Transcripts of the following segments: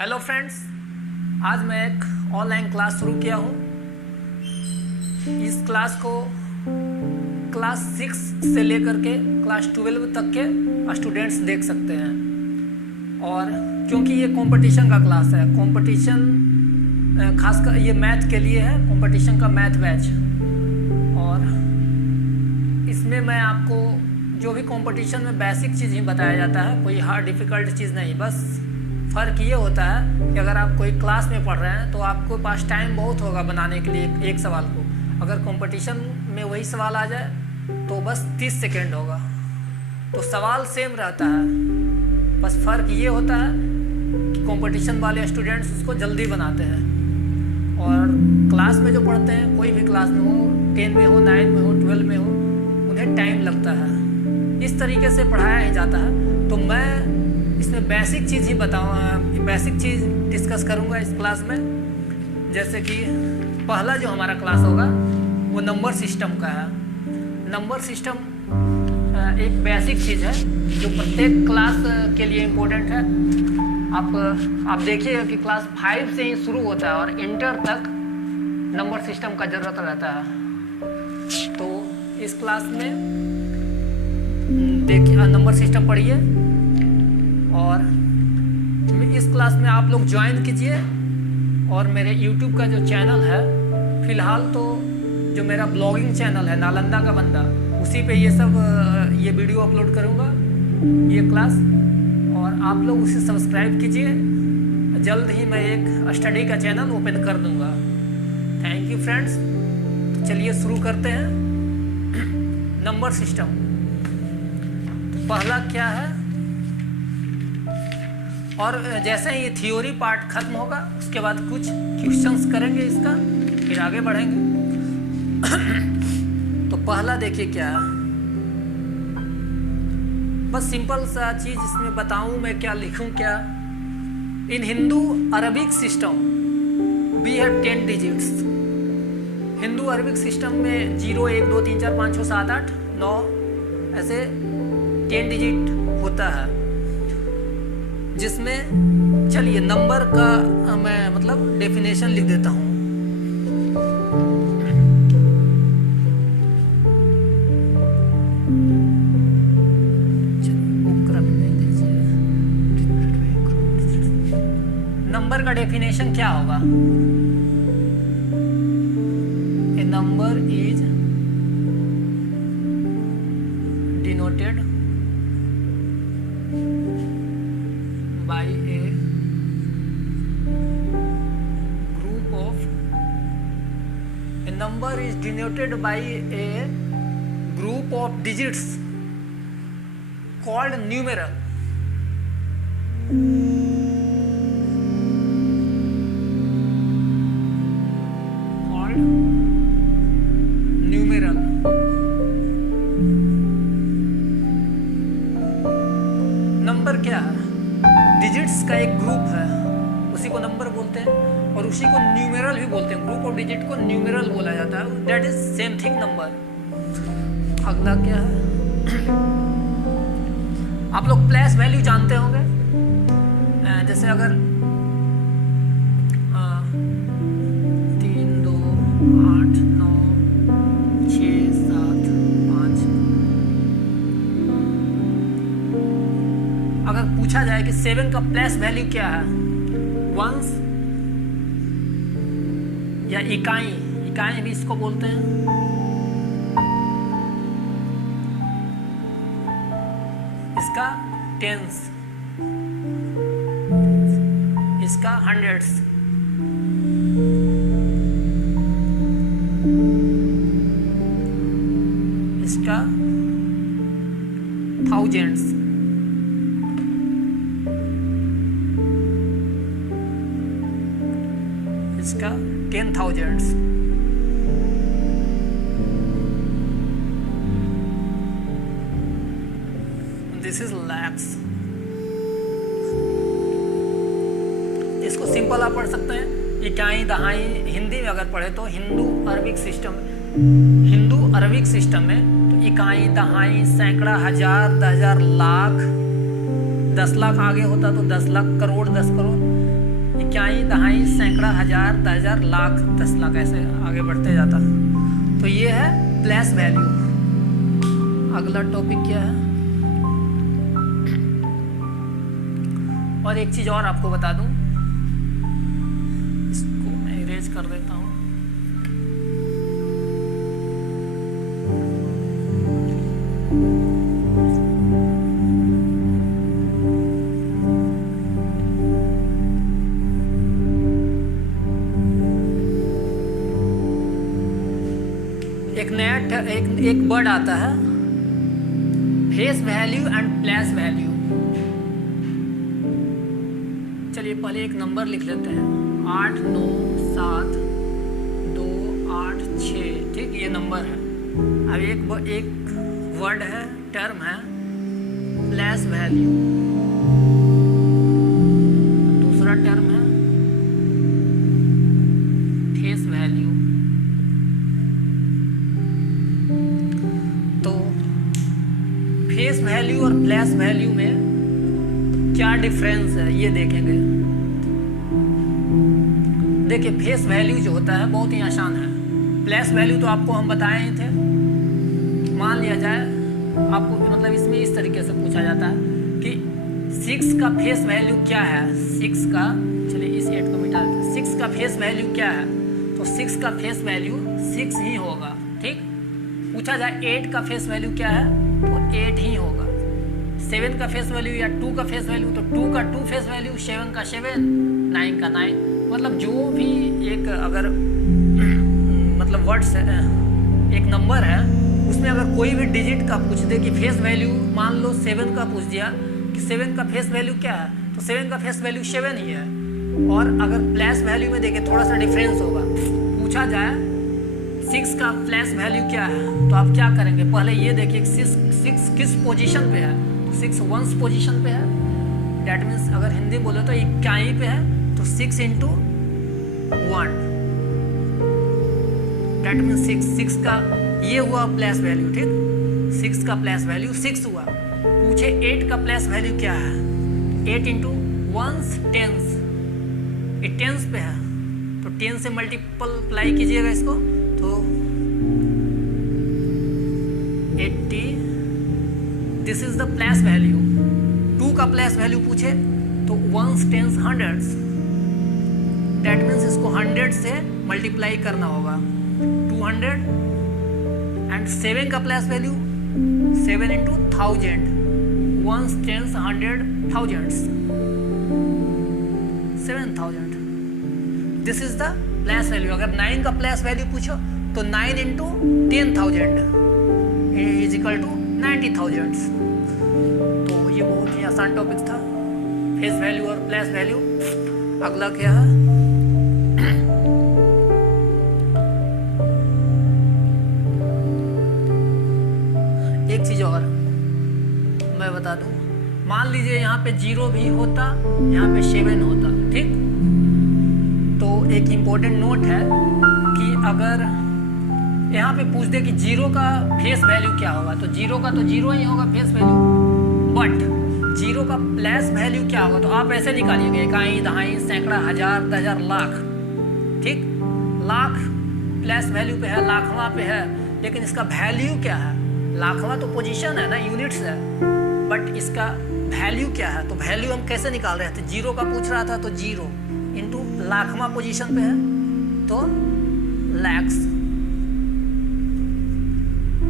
Hello friends, आज मैं एक ऑनलाइन क्लास शुरू किया हूँ। इस क्लास को क्लास 6 से लेकर के क्लास 12 तक के स्टूडेंट्स देख सकते हैं। और क्योंकि ये कंपटीशन का क्लास है, कंपटीशन खासकर ये मैथ के लिए है, कंपटीशन का मैथ बैच। और इसमें मैं आपको जो भी कंपटीशन में बेसिक चीज़ ही बताया जाता है, कोई हार्ड डिफ़िकल्ट चीज़ नहीं। बस फ़र्क ये होता है कि अगर आप कोई क्लास में पढ़ रहे हैं तो आपको पास टाइम बहुत होगा बनाने के लिए एक सवाल को। अगर कंपटीशन में वही सवाल आ जाए तो बस 30 सेकेंड होगा। तो सवाल सेम रहता है, बस फ़र्क ये होता है कि कंपटीशन वाले स्टूडेंट्स उसको जल्दी बनाते हैं और क्लास में जो पढ़ते हैं, कोई भी क्लास में हो, 10 में हो, 9 में हो, 12 में हो, उन्हें टाइम लगता है। इस तरीके से पढ़ाया ही जाता है। तो मैं इसमें बेसिक चीज़ ही बताऊँ, बेसिक चीज़ डिस्कस करूँगा इस क्लास में। जैसे कि पहला जो हमारा क्लास होगा वो नंबर सिस्टम का है। नंबर सिस्टम एक बेसिक चीज़ है जो प्रत्येक क्लास के लिए इम्पोर्टेंट है। आप देखिएगा कि क्लास 5 से ही शुरू होता है और इंटर तक नंबर सिस्टम का ज़रूरत रहता है। तो इस क्लास में देखिए नंबर सिस्टम पढ़िए और इस क्लास में आप लोग ज्वाइन कीजिए। और मेरे YouTube का जो चैनल है, फ़िलहाल तो जो मेरा ब्लॉगिंग चैनल है नालंदा का बंदा, उसी पे ये वीडियो अपलोड करूँगा, ये क्लास। और आप लोग उसे सब्सक्राइब कीजिए। जल्द ही मैं एक स्टडी का चैनल ओपन कर दूँगा। Thank you friends. तो चलिए शुरू करते हैं। नंबर सिस्टम पहला क्या है, और जैसे ही ये थियोरी पार्ट खत्म होगा उसके बाद कुछ क्वेश्चंस करेंगे इसका, फिर आगे बढ़ेंगे। तो पहला देखिए क्या है, बस सिंपल सा चीज़ इसमें बताऊं मैं, क्या लिखूं क्या। In Hindu Arabic system we have 10 डिजिट्स। हिंदू अरबिक सिस्टम में 0 1 2 3 4 5 6 7 8 9 ऐसे 10 डिजिट होता है, जिसमें चलिए नंबर का मैं मतलब डेफिनेशन लिख देता हूँ। नंबर का डेफिनेशन क्या होगा? A number is denoted by a group of a number is denoted by a group of digits called numeral. Number क्या है? डिजिट्स का एक ग्रुप है, उसी को नंबर बोलते हैं और उसी को न्यूमेरल भी बोलते हैं। ग्रुप ऑफ डिजिट को न्यूमेरल बोला जाता है। That is same thing number. अगला क्या है, आप लोग प्लेस वैल्यू जानते होंगे। जैसे अगर 3 2 8 9 6 7 5, अगर पूछा जाए कि 7 का प्लेस वैल्यू क्या है, वंस या इकाई भी इसको बोलते हैं। इसका टेंस, इसका हंड्रेड्स, इसका थाउजेंड्स, इसका 10,000s, दिस इज लैक्स। इसको सिंपल आप पढ़ सकते हैं, इकाई दहाई। हिंदी में अगर पढ़े तो हिंदू अरबिक सिस्टम में तो इकाई दहाई सैकड़ा हजार 10,000 लाख 10 लाख आगे होता तो 10 लाख करोड़ 10 करोड़ इकाई, दहाई, सैकड़ा, हजार, 10,000, लाख, 10 लाख, ऐसे आगे बढ़ते जाता। तो ये है प्लेस वैल्यू। अगला टॉपिक क्या है, और एक चीज़ और आपको बता दूं, इसको मैं इरेज कर देता हूँ। एक नया एक वर्ड आता है, face value and place value. चलिए पहले एक नंबर लिख लेते हैं, 8 9 7 2 8 6, ठीक, ये नंबर है। अब एक वर्ड है, टर्म है प्लेस वैल्यू, दूसरा टर्म है फेस वैल्यू। तो फेस वैल्यू और प्लेस वैल्यू में क्या डिफरेंस है ये देखेंगे। देखिए फेस वैल्यू जो होता है बहुत ही आसान है। प्लेस वैल्यू तो आपको हम बताए ही थे। मान लिया जाए आपको, मतलब इसमें इस तरीके से पूछा जाता है कि 6 का फेस वैल्यू क्या है। 6 का, चलिए इस 8 को मिटा देते हैं। 6 का फेस वैल्यू क्या है, तो 6 का फेस वैल्यू 6 ही होगा, ठीक। पूछा जाए 8 का फेस वैल्यू क्या है, तो 8 ही होगा। 7 का फेस वैल्यू या 2 का फेस वैल्यू, तो 2 का 2 फेस वैल्यू, 7 का 7, 9 का 9। मतलब जो भी एक अगर मतलब वर्ड्स एक नंबर है, उसमें अगर कोई भी डिजिट का पूछ दे कि फेस वैल्यू, मान लो 7 का पूछ दिया कि 7 का फेस वैल्यू क्या है, तो 7 का फेस वैल्यू 7 ही है। और अगर प्लेस वैल्यू में देखें थोड़ा सा डिफरेंस होगा। पूछा जाए 6 का प्लेस वैल्यू क्या है, तो आप क्या करेंगे, पहले ये देखिए 6 किस पोजीशन पे है, तो 6 वंस पोजीशन पे है। डैट मीन्स अगर हिंदी बोले तो इकाई पे है, तो 6 × 1, डैट मीन्स 6 का ये हुआ प्लेस वैल्यू, ठीक। 6 का प्लेस वैल्यू 6 हुआ। पूछे 8 का प्लेस वैल्यू क्या है, 8 × 1 10, ये 10 पे है, तो 10 से मल्टीप्लाई कीजिएगा इसको, तो 80, this is the place value. 2 का प्लेस वैल्यू पूछे तो 1s 10s 100s, that means इसको 100 से मल्टीप्लाई करना होगा, 200। एंड 7 का place value 7 × 1000, 1s 10s 100 thousands, 7000, this is the place value. अगर 9 का प्लेस वैल्यू पूछो तो 9 × 10,000 इज इक्वल टू 90,000। तो ये बहुत ही आसान टॉपिक था, फेस वैल्यू और प्लेस वैल्यू। अगला क्या है, एक चीज और मैं बता दूं, मान लीजिए यहाँ पे 0 भी होता, यहाँ पे 7 होता, ठीक। तो एक इम्पोर्टेंट नोट है कि अगर यहाँ पे पूछ दे कि 0 का फेस वैल्यू क्या होगा, तो 0 का तो 0 ही होगा फेस वैल्यू, बट 0 का प्लेस वैल्यू क्या होगा, तो आप ऐसे निकालिएगा, इकाई, दहाई, सैकड़ा, हजार, 10,000, लाख, ठीक। लाख प्लेस वैल्यू पे है, लाखवां पे है, लेकिन इसका वैल्यू क्या है, लाखवां तो पोजीशन है ना, यूनिट्स है, बट इसका वैल्यू क्या है, तो वैल्यू हम कैसे निकाल रहे थे, 0 का पूछ रहा था तो 0 इंटू लाखवां पोजीशन पे है तो लैक्स।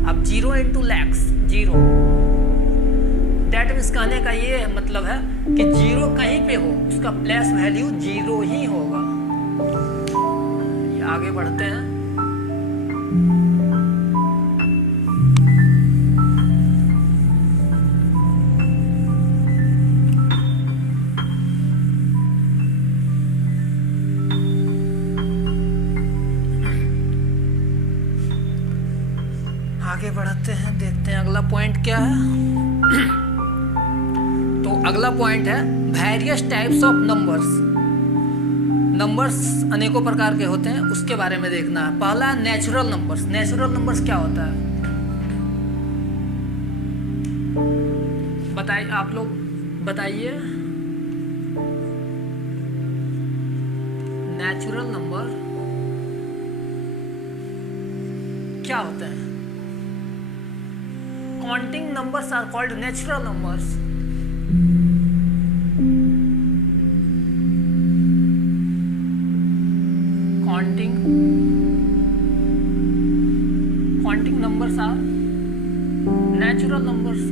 अब 0 × लैक्स 0, दैट मीन्स कहने का ये मतलब है कि 0 कहीं पे हो उसका प्लेस वैल्यू 0 ही होगा। ये आगे बढ़ते हैं, आगे बढ़ते हैं, देखते हैं अगला पॉइंट क्या है। तो अगला पॉइंट है various types of numbers. Numbers अनेकों प्रकार के होते हैं, उसके बारे में देखना है। पहला नेचुरल नंबर्स। नेचुरल नंबर्स क्या होता है बताइए, आप लोग बताइए। नेचुरल नंबर क्या होते हैं? Counting numbers are called natural numbers. Counting numbers are natural numbers.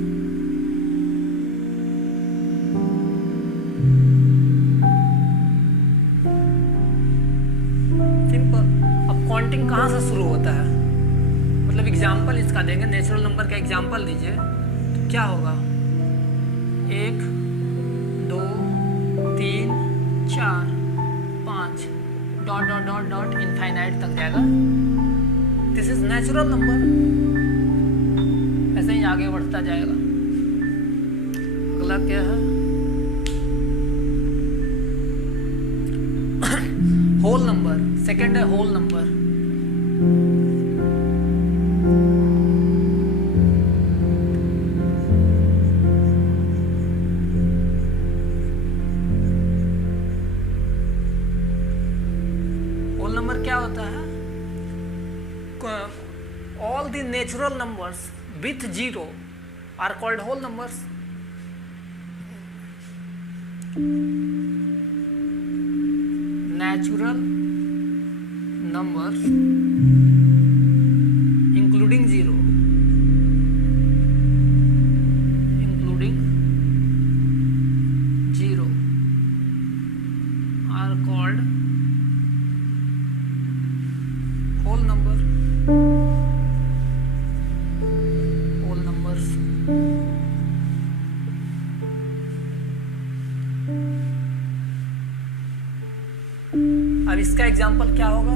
Simple. अब काउंटिंग कहाँ से शुरू होता है? मतलब एग्जाम्पल इसका देंगे, नेचुरल नंबर का एग्जाम्पल दीजिए तो क्या होगा? 1 2 3 4 5 dot dot dot dot infinite तक जाएगा। This is natural number. ऐसे ही आगे बढ़ता जाएगा। अगला क्या है? Whole number. सेकंड है होल नंबर। होल नंबर क्या होता है? All the natural numbers with zero are called whole numbers. Natural numbers including zero are called whole number. अब इसका एग्जाम्पल क्या होगा?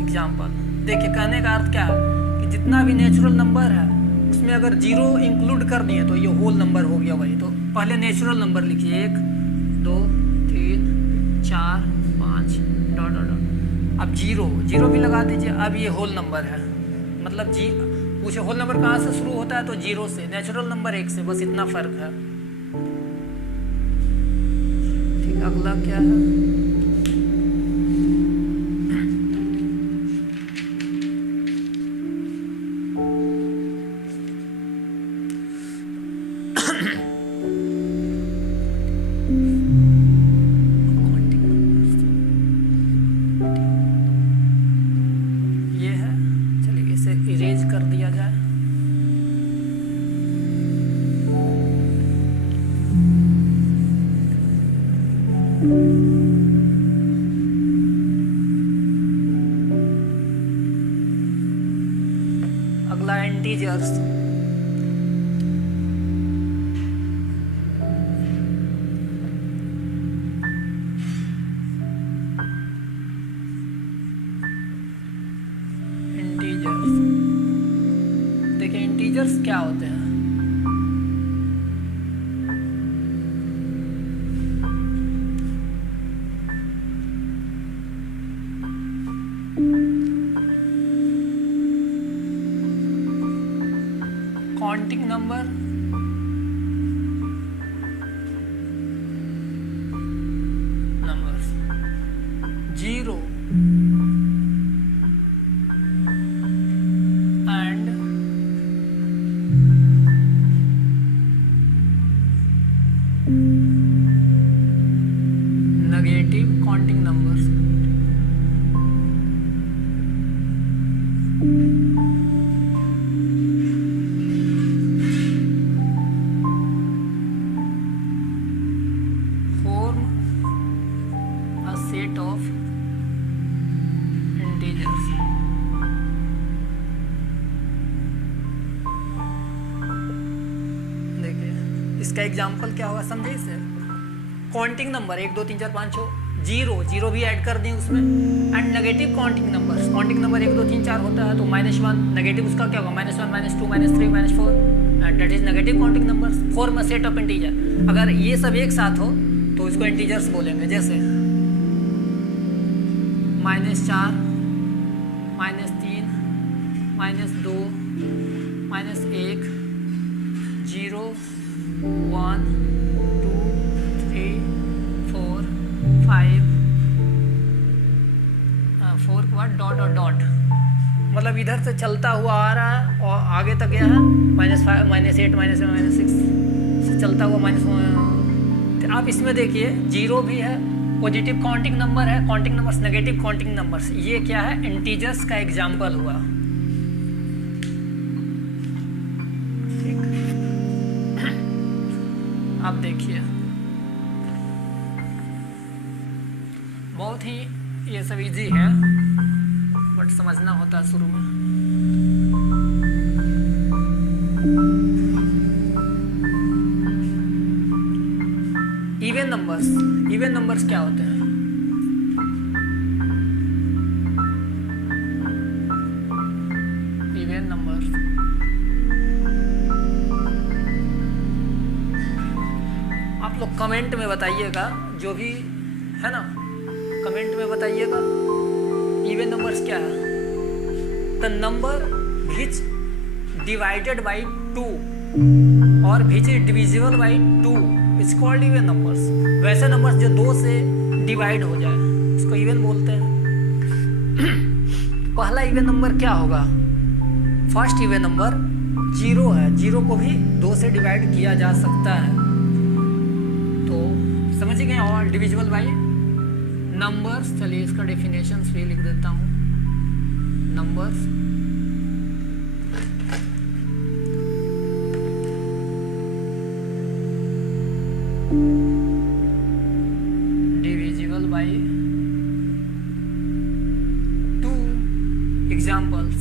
एग्जाम्पल देखिए, कहने का अर्थ क्या है कि जितना भी नेचुरल नंबर है उसमें अगर जीरो इंक्लूड कर दिए तो ये होल नंबर हो गया वही। तो पहले नेचुरल नंबर लिखिए 1 2 3 4 5 डॉट डॉट डॉट। अब जीरो भी लगा दीजिए। अब ये होल नंबर है। मतलब पूछे होल नंबर कहाँ से शुरू होता है? तो जीरो से। नेचुरल नंबर 1 से, बस इतना फर्क है। ठीक, अगला क्या है? इरेज कर दिया जाए। अगला इंटीजर्स। देखिए इंटीजर्स क्या होते हैं? Counting number, numbers, zero negative counting numbers. Form a set of integers. देखिए इसका एग्जाम्पल क्या होगा, समझे इसे? काउंटिंग नंबर 1 2 3 4 5 6, जीरो भी ऐड कर दें उसमें। And negative counting numbers. Counting number 1 2 3 4 होता है तो -1 नेगेटिव उसका क्या होगा? -1 -2 -3 -4 and that is negative counting numbers. Form a set of integer. अगर ये सब एक साथ हो तो इसको इंटीजर्स बोलेंगे। जैसे -4 -3 -2 -1 0 1 2 3 4 5 मतलब इधर से चलता हुआ आ रहा है और आगे तक गया है -5 -8 -7 -6 से चलता हुआ -1। आप इसमें देखिए 0 भी है, पॉजिटिव काउंटिंग नंबर है, counting numbers, negative counting numbers. ये क्या है? इंटीजर्स का एग्जाम्पल हुआ। ठीक, आप देखिए बहुत ही ये सब इजी है, बट समझना होता है शुरू में। इवन नंबर्स, इवन नंबर्स क्या होते हैं? इवन नंबर्स आप लोग कमेंट में बताइएगा, जो भी है ना कमेंट में बताइएगा इवन नंबर्स क्या है। The number which divided by 2 और which is divisible by 2 it's called even numbers. वैसे नंबर्स जो 2 से डिवाइड हो जाए उसको इवन बोलते हैं। पहला इवन नंबर क्या होगा? फर्स्ट इवन नंबर 0 है। 0 को भी 2 से डिवाइड किया जा सकता है, तो समझ गए। और डिविजिबल बाई नंबर्स, चलिए इसका डेफिनेशन भी लिख देता हूँ। Numbers divisible by 2। एग्जाम्पल्स,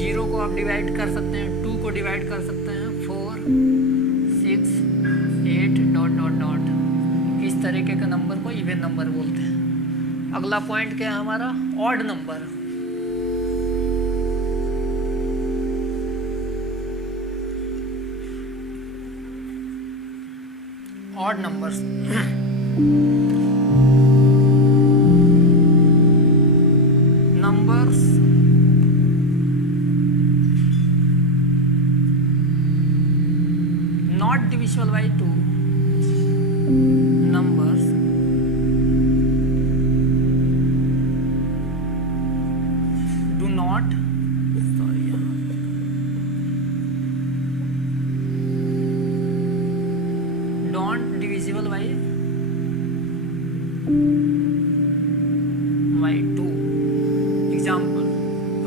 0 को आप डिवाइड कर सकते हैं, 2 को डिवाइड कर सकते हैं, 4 6 8 ... इस तरीके के नंबर को इवन नंबर बोलते हैं। अगला पॉइंट क्या है हमारा? Odd number. Odd numbers numbers not divisible by 2। numbers do not don't divisible by 2। Example,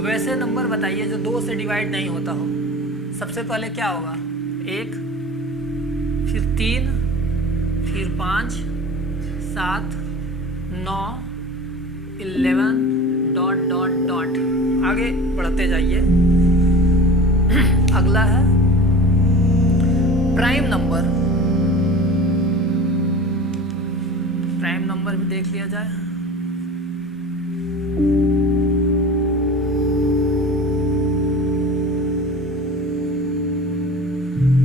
वैसे नंबर बताइए जो 2 से डिवाइड नहीं होता हो। सबसे पहले क्या होगा? 1, फिर 3, फिर 5 7 9 11 ... आगे बढ़ते जाइए। अगला है प्राइम नंबर। प्राइम नंबर भी देख लिया जाए।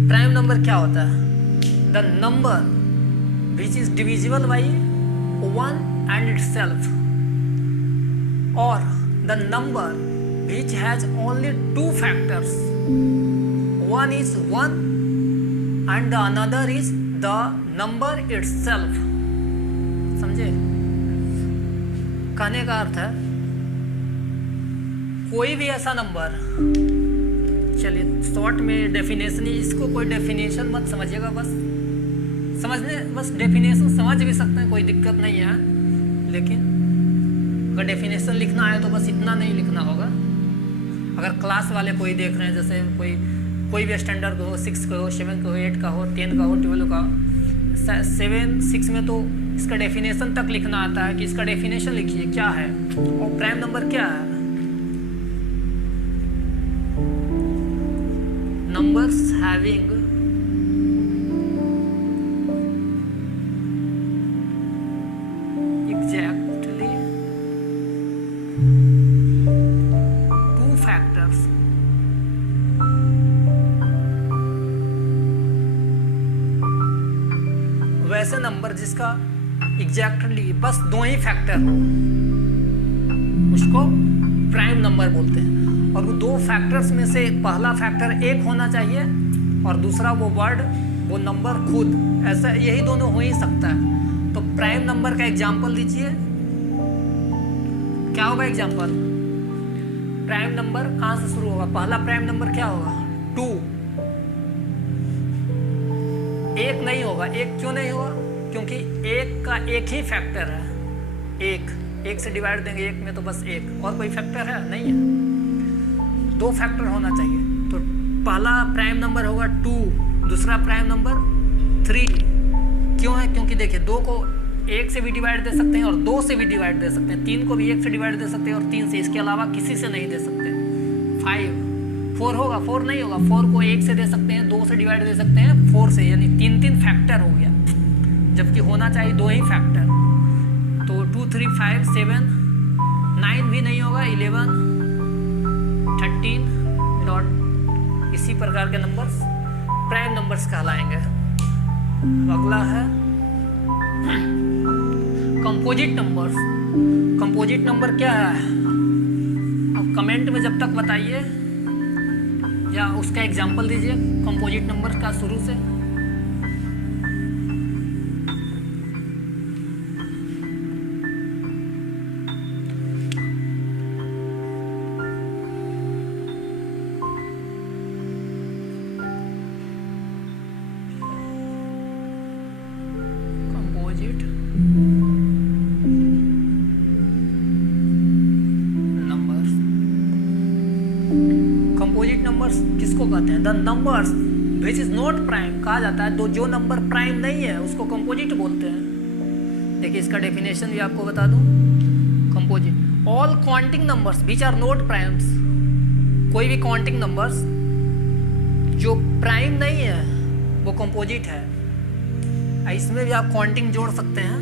प्राइम नंबर क्या होता है? The number which is divisible by 1 and itself, or the number which has only 2 factors. One is 1 and the another is the number itself. समझे? कहने का अर्थ है कोई भी ऐसा नंबर, चलिए शॉर्ट में डेफिनेशन, इसको कोई डेफिनेशन मत समझिएगा, बस डेफिनेशन समझ भी सकते हैं, कोई दिक्कत नहीं है। लेकिन अगर डेफिनेशन लिखना है तो बस इतना नहीं लिखना होगा। अगर क्लास वाले कोई देख रहे हैं, जैसे कोई भी स्टैंडर्ड का हो, 6 का हो, 7 का हो, 8 का हो, 10 का हो, 12 का, 7 6 में तो इसका डेफिनेशन तक लिखना आता है कि इसका डेफिनेशन लिखिए क्या है और प्राइम नंबर क्या है। नंबर्स हैविंग exactly 2 factors वैसे नंबर जिसका एग्जैक्टली बस 2 ही फैक्टर हो उसको प्राइम नंबर बोलते हैं। और वो 2 फैक्टर्स में से पहला फैक्टर 1 होना चाहिए और दूसरा वो वर्ड, वो नंबर खुद, ऐसा यही दोनों हो ही सकता है। तो प्राइम नंबर का एग्जाम्पल दीजिए, क्या होगा एग्जाम्पल? प्राइम नंबर कहाँ से शुरू होगा? पहला प्राइम नंबर क्या होगा? 2। एक नहीं होगा। एक क्यों नहीं होगा? क्योंकि एक का एक ही फैक्टर है। एक से डिवाइड देंगे, एक में तो बस एक, और कोई फैक्टर है नहीं है। 2 फैक्टर होना चाहिए। तो पहला प्राइम नंबर होगा 2, दूसरा प्राइम नंबर 3। क्यों है? क्योंकि देखिए 2 को 1 से भी डिवाइड दे सकते हैं और 2 से भी डिवाइड दे सकते हैं, 3 को भी 1 से डिवाइड दे सकते हैं और 3 से, इसके अलावा किसी से नहीं दे सकते। 4 होगा? 4 नहीं होगा। 4 को 1 से दे सकते हैं, 2 से डिवाइड दे सकते हैं, 4 से, यानी 3 फैक्टर हो गया, जबकि होना चाहिए 2 ही फैक्टर। तो 2, 3, 5, 7, 9 भी नहीं होगा, 11, 13 डॉट, इसी प्रकार के नंबर्स प्राइम नंबर्स कहलाएंगे। अगला है कंपोजिट नंबर्स। कंपोजिट नंबर क्या है? अब कमेंट में जब तक बताइए या उसका एग्जांपल दीजिए कंपोजिट नंबर का शुरू से। कंपोजिट नंबर्स किसको कहते हैं? The numbers which is not prime कहा जाता है। जो नंबर प्राइम नहीं है उसको कंपोजिट बोलते हैं। देखिए इसका डेफिनेशन भी आपको बता दूं। Composite all counting numbers which are not primes, कोई भी काउंटिंग नंबर्स जो प्राइम नहीं है वो कंपोजिट है। इसमें भी आप काउंटिंग जोड़ सकते हैं,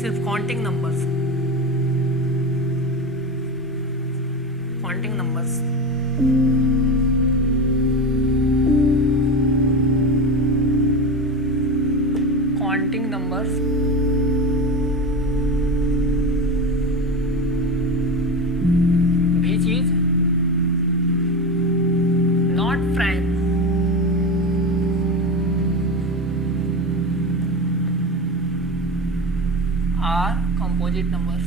सिर्फ counting numbers, counting numbers. Counting numbers which is not prime are composite numbers।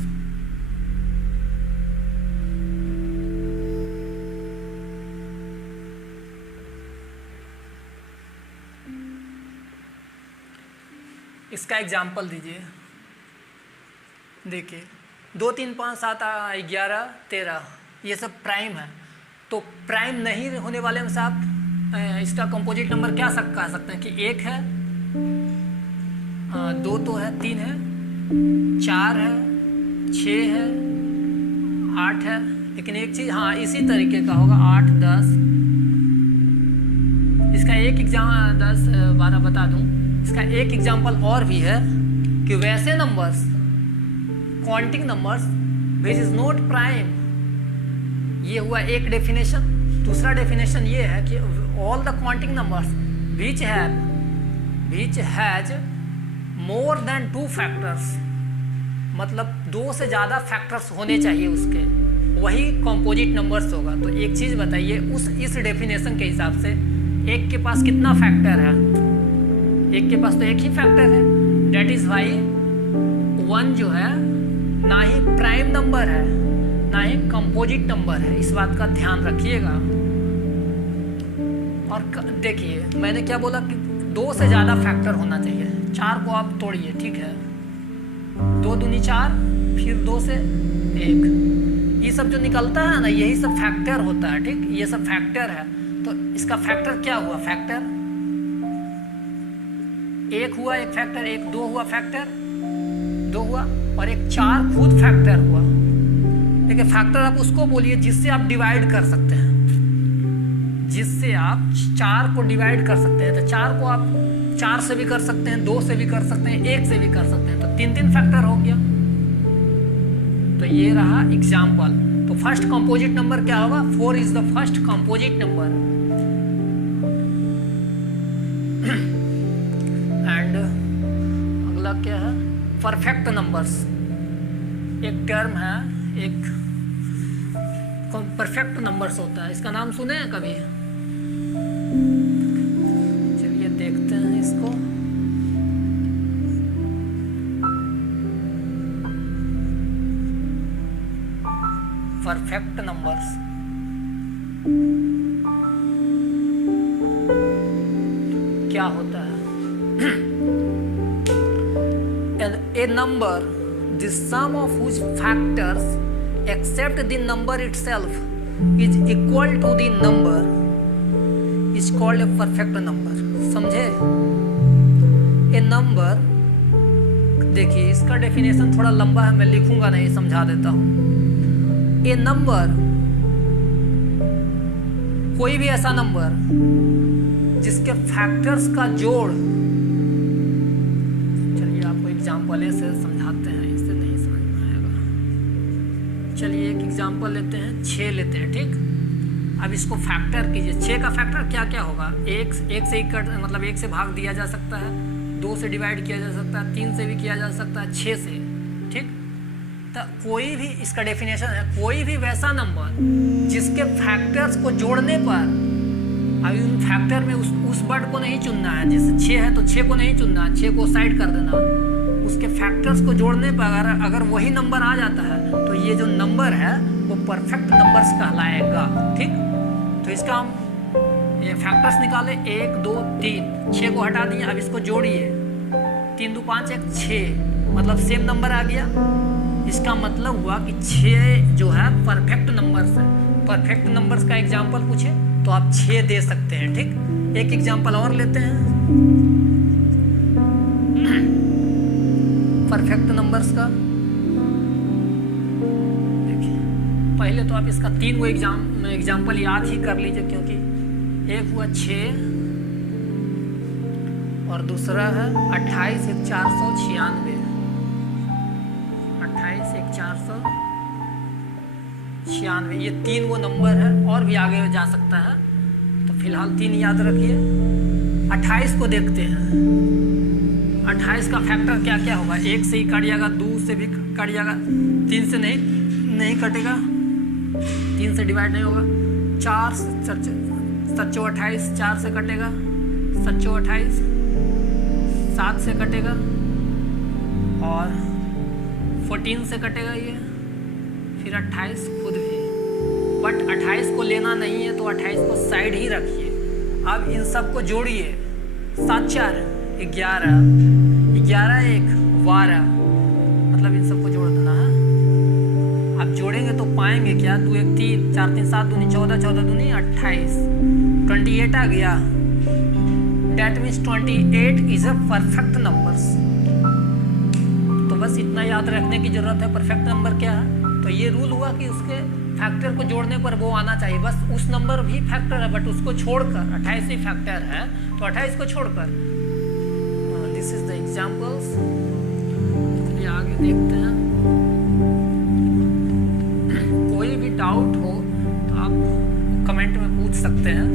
इसका एग्जाम्पल दीजिए। देखिए 2, 3, 5, 7, 11, 13 ये सब प्राइम है। तो प्राइम नहीं होने वाले में से आप इसका कंपोजिट नंबर क्या कह सकते हैं कि 1 है, 2 तो है, 3 है, 4 है, 6 है, 8 है। लेकिन एक चीज़, हाँ इसी तरीके का होगा 8, 10। इसका एक एग्जाम 10, 12 बता दूं। इसका एक एग्जाम्पल और भी है कि वैसे numbers, counting numbers which is not prime, ये हुआ एक डेफिनेशन। दूसरा डेफिनेशन ये है कि all the counting numbers which has more than 2 factors, मतलब 2 से ज़्यादा फैक्टर्स होने चाहिए उसके, वही कंपोजिट नंबर्स होगा। तो एक चीज़ बताइए, इस डेफिनेशन के हिसाब से एक के पास कितना फैक्टर है? एक के पास तो एक ही फैक्टर है। डेट इज वाई 1 जो है ना ही प्राइम नंबर है ना ही कंपोजिट नंबर है। इस बात का ध्यान रखिएगा। और देखिए मैंने क्या बोला कि 2 से ज़्यादा फैक्टर होना चाहिए। 4 को आप तोड़िए, ठीक है, 2 दूनी 4, फिर 2 से 1, ये सब जो निकलता है ना यही सब फैक्टर होता है। ठीक, ये सब फैक्टर है। तो इसका फैक्टर क्या हुआ? फैक्टर 1 हुआ, एक फैक्टर 1, 2 हुआ फैक्टर 2 हुआ, और एक 4 खुद फैक्टर हुआ। देखिए फैक्टर आप उसको बोलिए जिससे आप डिवाइड कर सकते हैं, जिससे आप 4 को डिवाइड कर सकते हैं। तो 4 को आप 4 से भी कर सकते हैं, 2 से भी कर सकते हैं, 1 से भी कर सकते हैं। तो 3 फैक्टर हो गया। तो ये रहा एग्जाम्पल। तो फर्स्ट कंपोजिट नंबर क्या होगा? 4 is the first composite number. And अगला क्या है? Perfect numbers. एक टर्म है, एक परफेक्ट नंबर्स होता है। इसका नाम सुने हैं कभी? चलिए देखते हैं इसको। Perfect numbers. क्या होता है? A number, the sum of whose factors except the number itself is equal to the number is called a perfect number। समझे? A number, देखिए इसका डेफिनेशन थोड़ा लंबा है, मैं लिखूंगा नहीं, समझा देता हूं। A number, कोई भी ऐसा नंबर जिसके फैक्टर्स का जोड़, एग्जाम्पल से समझाते हैं, इससे नहीं समझ में आएगा। चलिए एक एग्जाम्पल लेते हैं, 6 लेते हैं, ठीक। अब इसको फैक्टर कीजिए। 6 का फैक्टर क्या क्या होगा? एक से मतलब 1 से भाग दिया जा सकता है, 2 से डिवाइड किया जा सकता है, 3 से भी किया जा सकता है, 6 से, ठीक। तो कोई भी, इसका डेफिनेशन है, कोई भी वैसा नंबर जिसके फैक्टर्स को जोड़ने पर, अभी उन फैक्टर में उस वर्ड को नहीं चुनना है, जैसे 6 है तो 6 को नहीं चुनना है, 6 को साइड कर देना, उसके फैक्टर्स को जोड़ने पर अगर वही नंबर आ जाता है तो ये जो नंबर है वो परफेक्ट नंबर्स कहलाएगा, ठीक। तो इसका हम ये फैक्टर्स निकाले, 1 2 3, 6 को हटा दिए, अब इसको जोड़िए, 3 2 5 1 6, मतलब सेम नंबर आ गया। इसका मतलब हुआ कि 6 जो है परफेक्ट नंबर्स है। परफेक्ट नंबर्स का एग्जाम्पल पूछे तो आप 6 दे सकते हैं, ठीक। एक एग्जाम्पल और लेते हैं परफेक्ट नंबर्स का। देखिए पहले तो आप इसका 3 एग्जाम्पल याद ही कर लीजिए, क्योंकि एक हुआ 6 और दूसरा है 28 1 496, 28 1 496, ये 3 वो नंबर है, और भी आगे जा सकता है, तो फिलहाल 3 याद रखिए। 28 को देखते हैं, 28 का फैक्टर क्या क्या होगा? 1 से ही कट जाएगा, 2 से भी कट जाएगा, 3 से नहीं कटेगा, 3 से डिवाइड नहीं होगा, 4 सच्चो 28, 4 से कटेगा, सच्चो 28, 7 से कटेगा, और 14 से कटेगा ये, फिर 28 खुद भी। बट 28 को लेना नहीं है तो 28 को साइड ही रखिए। अब इन सब को जोड़िए, 7 4 11, 11 1 12, मतलब इन सबको जोड़ देना है। अब जोड़ेंगे तो पाएंगे क्या? 2 1 3, 4 3 7 दूनी 14, 14 दूनी 28, 28 आ गया। That means 28 is a perfect numbers। तो बस इतना याद रखने की जरूरत है, परफेक्ट नंबर क्या है। तो ये रूल हुआ कि उसके फैक्टर को जोड़ने पर वो आना चाहिए, बस उस नंबर भी फैक्टर है बट उसको छोड़कर, 28 ही फैक्टर है तो 28 को छोड़कर। This is the examples. चलिए आगे देखते हैं। कोई भी डाउट हो तो आप कमेंट में पूछ सकते हैं।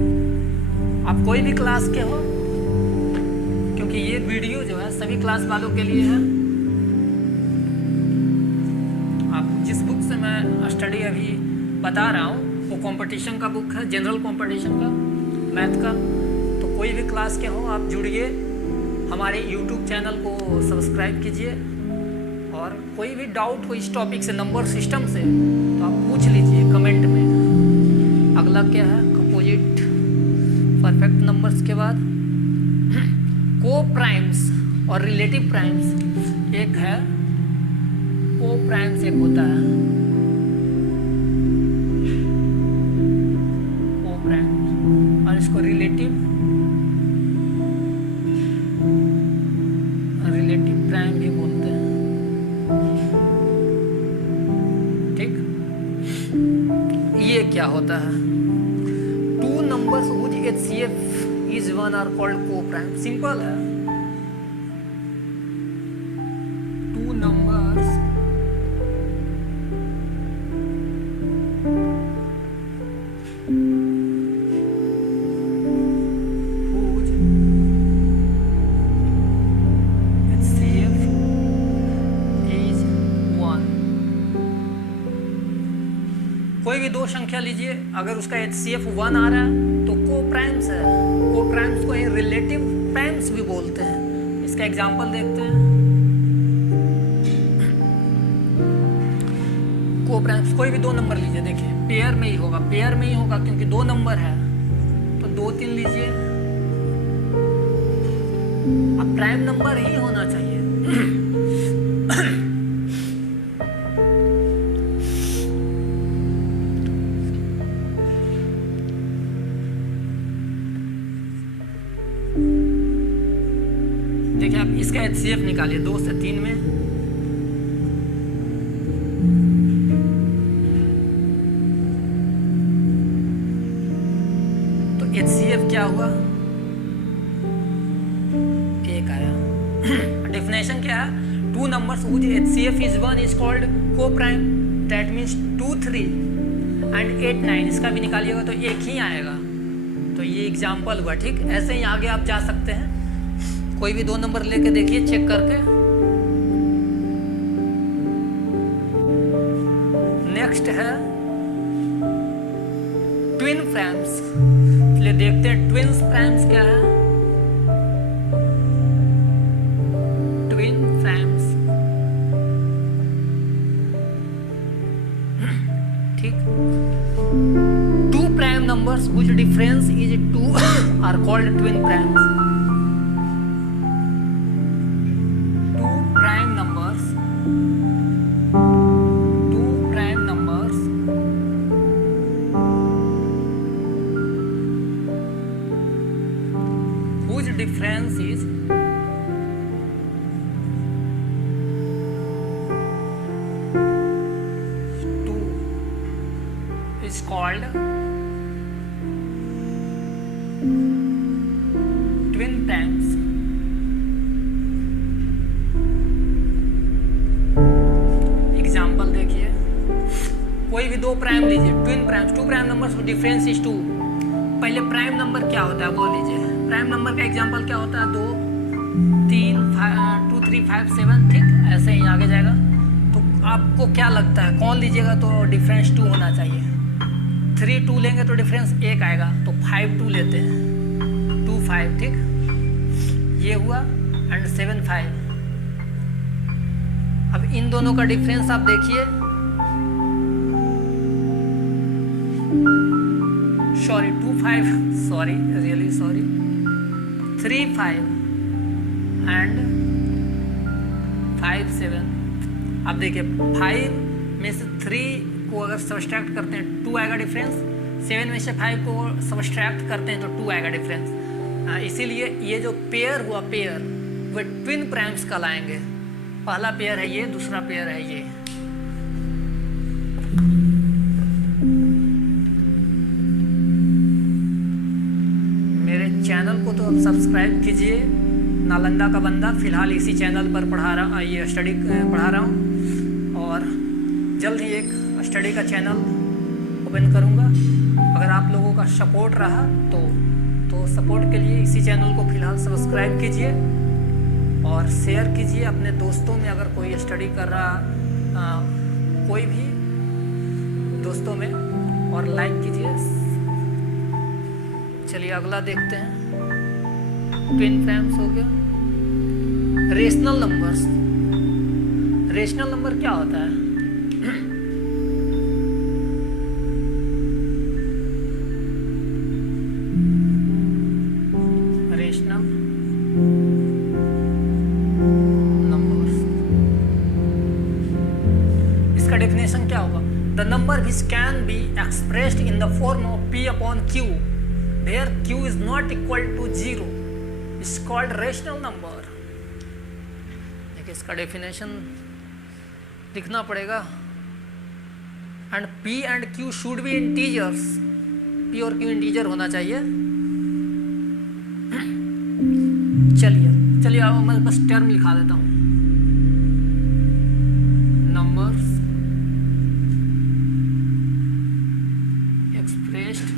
आप कोई भी क्लास के हो, क्योंकि ये वीडियो जो है सभी क्लास वालों के लिए है। आप जिस बुक से मैं स्टडी अभी बता रहा हूँ वो कंपटीशन का बुक है, जनरल कंपटीशन का, मैथ का। तो कोई भी क्लास के हो आप जुड़िए, हमारे यूट्यूब चैनल को सब्सक्राइब कीजिए, और कोई भी डाउट हो इस टॉपिक से, नंबर सिस्टम से, तो आप पूछ लीजिए कमेंट में। अगला क्या है? कंपोजिट परफेक्ट नंबर्स के बाद को प्राइम्स और रिलेटिव प्राइम्स। एक है को प्राइम्स, एक होता है को प्राइम्स, और इसको रिलेटिव प्राइम भी बोलते हैं, ठीक। ये क्या होता है? 2 numbers whose HCF is 1 are called co-prime। Simple है। 2 numbers whose HCF is 1। कोई भी 2 संख्या लीजिए, अगर उसका HCF 1 आ रहा है तो को प्राइम्स है। को प्राइम्स को रिलेटिव प्राइम्स भी बोलते हैं। इसका एग्जांपल देखते हैं। को प्राइम्स कोई भी दो नंबर लीजिए, देखिए पेयर में ही होगा, पेयर में ही होगा क्योंकि दो नंबर है तो 2 3 लीजिए, अब प्राइम नंबर ही होना चाहिए। देखिए आप इसका HCF निकालिए 2 से 3 में, तो HCF क्या हुआ, 1 आया। डेफिनेशन क्या है, 2 numbers whose HCF is 1 is called co-prime, that means 2 3 and 8 9, इसका भी निकालिएगा तो 1 ही आएगा। तो ये एग्जाम्पल हुआ, ठीक। ऐसे ही आगे आप जा सकते हैं, कोई भी 2 नंबर लेके देखिए चेक करके। नेक्स्ट है ट्विन प्राइम्स, चलिए देखते हैं ट्विन्स प्राइम्स क्या है। ट्विन प्राइम्स, ठीक। 2 prime numbers whose difference is 2 are called twin primes. 2 prime numbers whose difference is 2 is called twin primes. Example देखिए, कोई भी 2 प्राइम लीजिए, twin primes, 2 prime numbers difference is 2। पहले प्राइम नंबर क्या होता है वो लीजिए, प्राइम नंबर का एग्जाम्पल क्या होता है, 2 3 2 3 5 7, ठीक। ऐसे ही आगे जाएगा। तो आपको क्या लगता है कौन लीजिएगा तो डिफरेंस 2 होना चाहिए। 3 2 लेंगे तो डिफरेंस 1 आएगा, तो 5 2 लेते हैं, 2 5, ठीक। ये हुआ एंड 7 5। अब इन दोनों का डिफरेंस आप देखिए, sorry 2 5, sorry really sorry, 3 5 and 5 7। अब देखिए 5 में से 3 को अगर सब्सट्रैक्ट करते हैं 2 आएगा डिफरेंस, 7 में से 5 को सब्सट्रैक्ट करते हैं तो 2 आएगा डिफरेंस। इसीलिए ये जो पेयर हुआ, पेयर वे ट्विन प्राइम्स कहलाएंगे। पहला पेयर है ये, दूसरा पेयर है ये। मेरे चैनल को तो अब सब्सक्राइब कीजिए, नालंदा का बंदा। फिलहाल इसी चैनल पर ये स्टडी पढ़ा रहा हूँ और जल्द ही एक स्टडी का चैनल ओपन करूँगा। अगर आप लोगों का सपोर्ट रहा तो सपोर्ट के लिए इसी चैनल को फिलहाल सब्सक्राइब कीजिए और शेयर कीजिए अपने दोस्तों में। अगर कोई स्टडी कर रहा कोई भी दोस्तों में, और लाइक कीजिए। चलिए अगला देखते हैं। ट्विन प्राइम्स हो गया। रेशनल नंबर्स, रेशनल नंबर क्या होता है? रेशनल नंबर्स, इसका डेफिनेशन क्या होगा? The number which can be expressed in the form of p upon q where q is not equal to 0 is called rational number। देखिए इसका डेफिनेशन लिखना पड़ेगा। And p and q should be integers, p और q integer होना चाहिए। चलिए अब मैं बस टर्म लिखा देता हूँ। Numbers expressed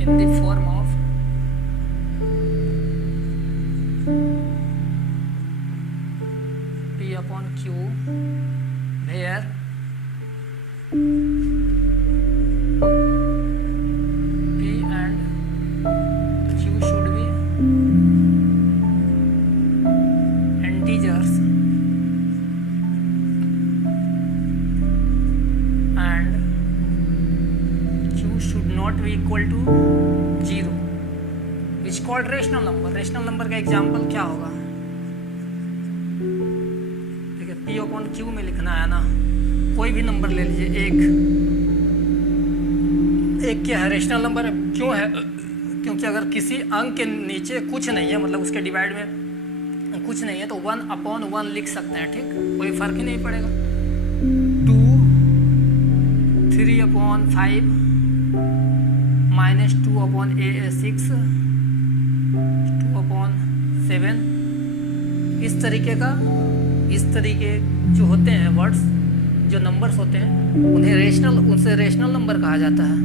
in the form of p upon q where p and q should be integers। Equal to 0 which called rational number. Rational number का एग्जाम्पल क्या होगा? ठीक है, पी अपॉन क्यू में लिखना है ना, कोई भी नंबर ले लीजिए। एक क्या है? रेशनल नंबर क्यों है? क्योंकि अगर किसी अंक के नीचे कुछ नहीं है, मतलब उसके डिवाइड में कुछ नहीं है, तो 1/1 लिख सकते हैं। ठीक, कोई फर्क ही नहीं पड़ेगा। 2 3/5 -2/6 2/7 इस तरीके जो होते हैं वर्ड्स, जो नंबर्स होते हैं, उनसे रेशनल नंबर कहा जाता है।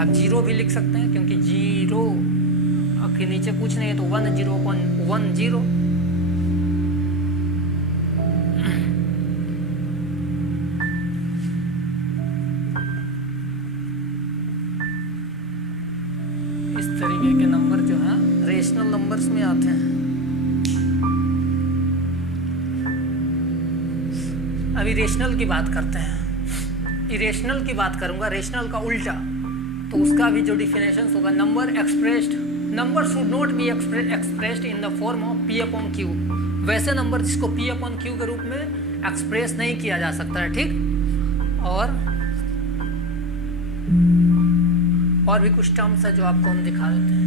आप 0 भी लिख सकते हैं, क्योंकि 0 के नीचे कुछ नहीं है, तो 10/10। इस तरीके के नंबर जो हैं रेशनल नंबर्स में आते हैं। अभी रेशनल की बात करते हैं। इरेशनल की बात करूंगा, रेशनल का उल्टा, तो उसका भी जो डिफिनेशन होगा, number should not be expressed in the form of P upon Q. वैसे नंबर जिसको पी अपॉन क्यू के रूप में एक्सप्रेस नहीं किया जा सकता है। ठीक, और भी कुछ टर्म्स है जो आपको हम दिखा देते हैं।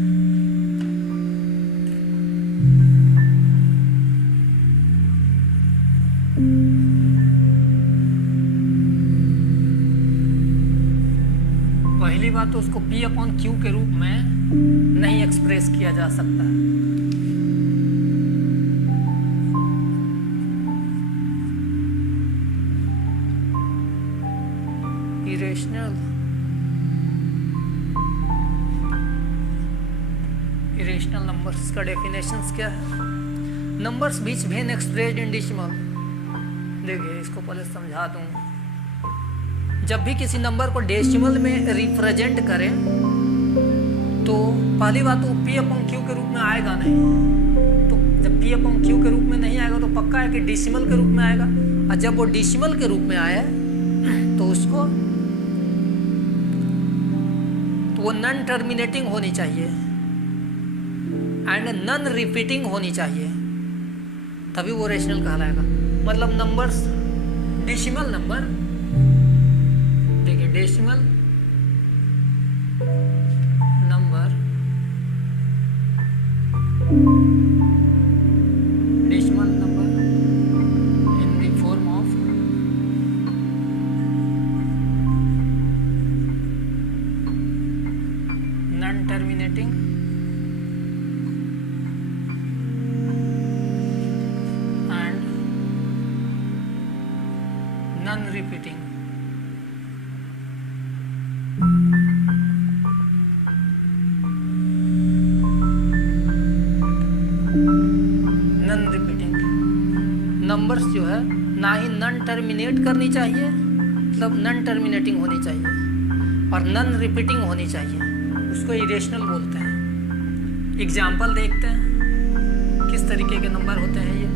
पहली बात तो उसको पी अपॉन क्यू के रूप में नहीं एक्सप्रेस किया जा सकता। इरेशनल नंबर्स का डेफिनेशंस क्या है? नंबर्स बीच भेन एक्सप्रेस्ड इन डेसिमल। देखिए, इसको पहले समझा दूं। जब भी किसी नंबर को डेसिमल में रिप्रेजेंट करें, तो पहली बात तो पी अपॉन क्यू के रूप में आएगा नहीं। तो जब पी अपॉन क्यू के रूप में नहीं आएगा, तो पक्का है कि डेसिमल के रूप में आएगा। और जब वो डेसिमल के रूप में आया तो उसको वो नॉन टर्मिनेटिंग होनी चाहिए एंड नॉन रिपीटिंग होनी चाहिए, तभी वो रेशनल कहलाएगा। मतलब नंबर्स, डेसिमल नंबर, देखिए decimal number in the form of non terminating and non repeating. Numbers जो है ना ही नॉन टर्मिनेट करनी चाहिए, मतलब नॉन टर्मिनेटिंग होनी चाहिए, और नॉन रिपीटिंग होनी चाहिए, उसको इरेशनल बोलते हैं। एग्जाम्पल देखते हैं किस तरीके के नंबर होते हैं ये।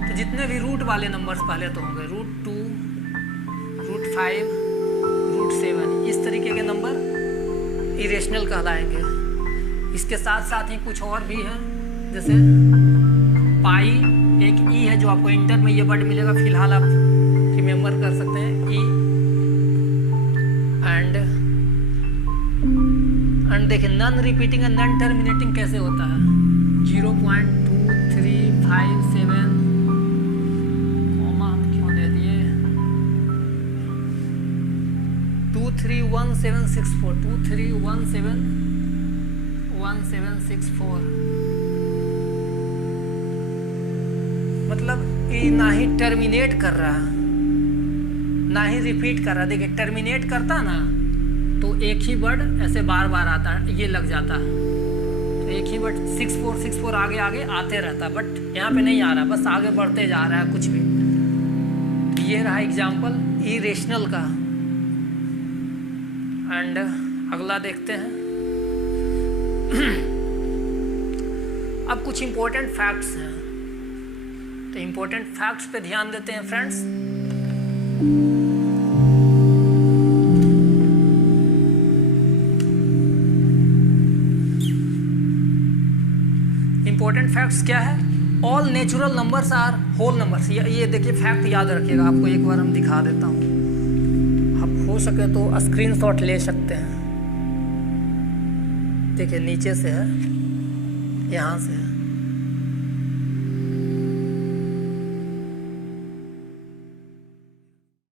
तो जितने भी रूट वाले नंबर्स पहले तो होंगे, √2, √5, √7, इस तरीके के नंबर इरेशनल कहलाएंगे। इसके साथ साथ ही कुछ और भी हैं, जैसे पाई, एक ई है जो आपको इंटर में ये वर्ड मिलेगा, फिलहाल आप रिमेम्बर कर सकते हैं ई। एंड देखिए non repeating and non terminating कैसे होता है। 0.2357 कॉमा हम क्यों दे दिए, 231764 231764, मतलब ये ना ही टर्मिनेट कर रहा ना ही रिपीट कर रहा। देखिए टर्मिनेट करता ना तो एक ही वर्ड ऐसे बार बार आता है, ये लग जाता है, तो एक ही वर्ड 6464 आगे आगे आते रहता, बट यहाँ पे नहीं आ रहा, बस आगे बढ़ते जा रहा है कुछ भी। ये रहा एग्जाम्पल इरेशनल का। एंड अगला देखते हैं। अब कुछ इंपॉर्टेंट फैक्ट्स हैं, तो इंपॉर्टेंट फैक्ट्स पे ध्यान देते हैं फ्रेंड्स। इम्पॉर्टेंट फैक्ट्स क्या है? All natural numbers are whole numbers. ये देखिए फैक्ट याद रखिएगा, आपको एक बार हम दिखा देता हूँ, आप हो सके तो स्क्रीनशॉट ले सकते हैं। देखिए नीचे से है, यहाँ से है।